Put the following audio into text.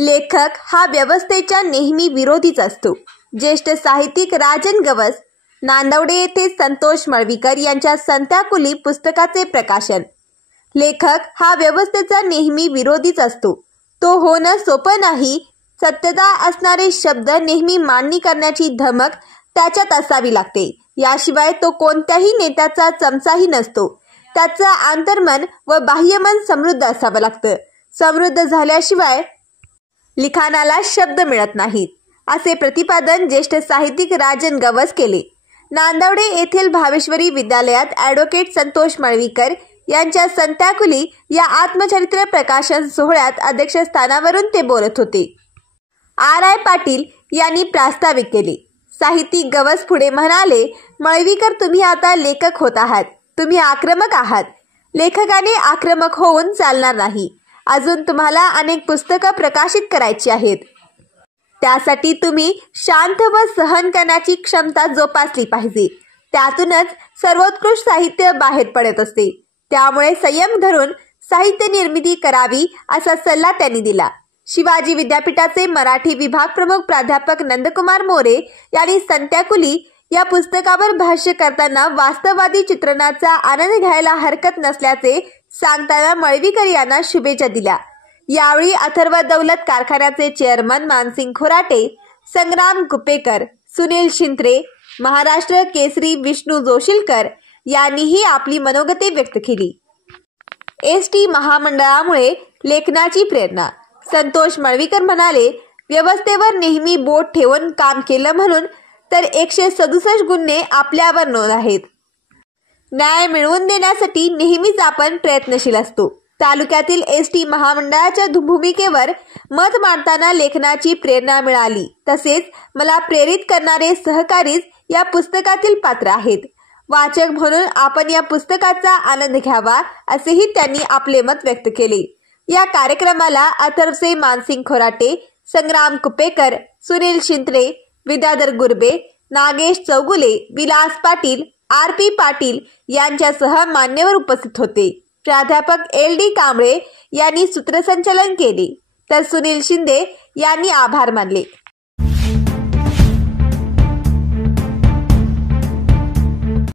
लेखक हा व्यवस्थेच्या नेहमी विरोधीच असतो. ज्येष्ठ साहित्यिक राजन गवस, नांदवडे येथे संतोष मळवीकर यांच्या संत्याकुली पुस्तकाचे प्रकाशन. लेखक हा व्यवस्थेचा नेहमी विरोधीच असतो. तो होणं सोपं नाही. सत्यता असणारे शब्द नेहमी मांडणी करण्याची धमक त्याच्यात असावी लागते. याशिवाय तो कोणत्याही नेत्याचा चमचाही नसतो. त्याचं आंतरमन व बाह्यमन समृद्ध असावं लागतं. समृद्ध झाल्याशिवाय लिखाणाला शब्द मिळत नाहीत, असे प्रतिपादन ज्येष्ठ साहित्यिक राजन गवस केले. नांदवडे येथील भावेश्वरी विद्यालयात ॲडव्होकेट संतोष मळवीकर यांच्या संत्याकुली या आत्मचरित्र प्रकाशन सोहळ्यात अध्यक्षस्थानावरून ते बोलत होते. R.I. पाटील यांनी प्रास्ताविक केले. साहित्यिक गवस पुढे म्हणाले, मळवीकर, तुम्ही आता लेखक होत आहात. तुम्ही आक्रमक आहात. लेखकाने आक्रमक होऊन चालणार नाही. अजून तुम्हाला अनेक पुस्तकं प्रकाशित करायची आहेत. त्यासाठी तुम्ही शांत व सहन करण्याची क्षमता जोपासली पाहिजे. त्यातूनच सर्वोत्कृष्ट साहित्य बाहेर पडत असते. त्यामुळे संयम धरून साहित्य निर्मिती करावी, असा सल्ला त्यांनी दिला. शिवाजी विद्यापीठाचे मराठी विभाग प्रमुख प्राध्यापक नंदकुमार मोरे यांनी संत्याकुली या पुस्तकावर भाष्य करताना वास्तववादी चित्रणाचा आनंद घ्यायला हरकत नसल्याचे सांगताना मळवीकर यांना शुभेच्छा दिल्या. यावेळी अथर्व दौलत कारखान्याचे चेअरमन मानसिंग खोराटे, संग्राम कुपेकर, सुनील शिंत्रे, महाराष्ट्र केसरी विष्णू जोशीलकर यांनीही आपली मनोगते व्यक्त केली. एस.टी. महामंडळामुळे लेखनाची प्रेरणा. संतोष मळवीकर म्हणाले, व्यवस्थेवर नेहमी बोट ठेवून काम केलं म्हणून तर 167 गुन्हे आपल्यावर नोंद आहेत. न्याय मिळवून देण्यासाठी नेहमीच आपण प्रयत्नशील असतो. तालुक्यातील एस.टी. महामंडळाच्या भूमिकेवर मत मांडताना लेखनाची प्रेरणा मिळाली. तसेच मला प्रेरित करणारे सहकारीच या पुस्तकातील पात्र आहेत. वाचक म्हणून आपण या पुस्तकाचा आनंद घ्यावा, असेही त्यांनी आपले मत व्यक्त केले. या कार्यक्रमाला अथर्वचे मानसिंग खोराटे, संग्राम कुपेकर, सुनील शिंत्रे, विद्याधर गुरबे, नागेश चौगुले, विलास पाटील, R.P. पाटील यांच्यासह मान्यवर उपस्थित होते. प्राध्यापक L.D. कांबळे यांनी सूत्रसंचालन केले, तर सुनील शिंदे यांनी आभार मानले.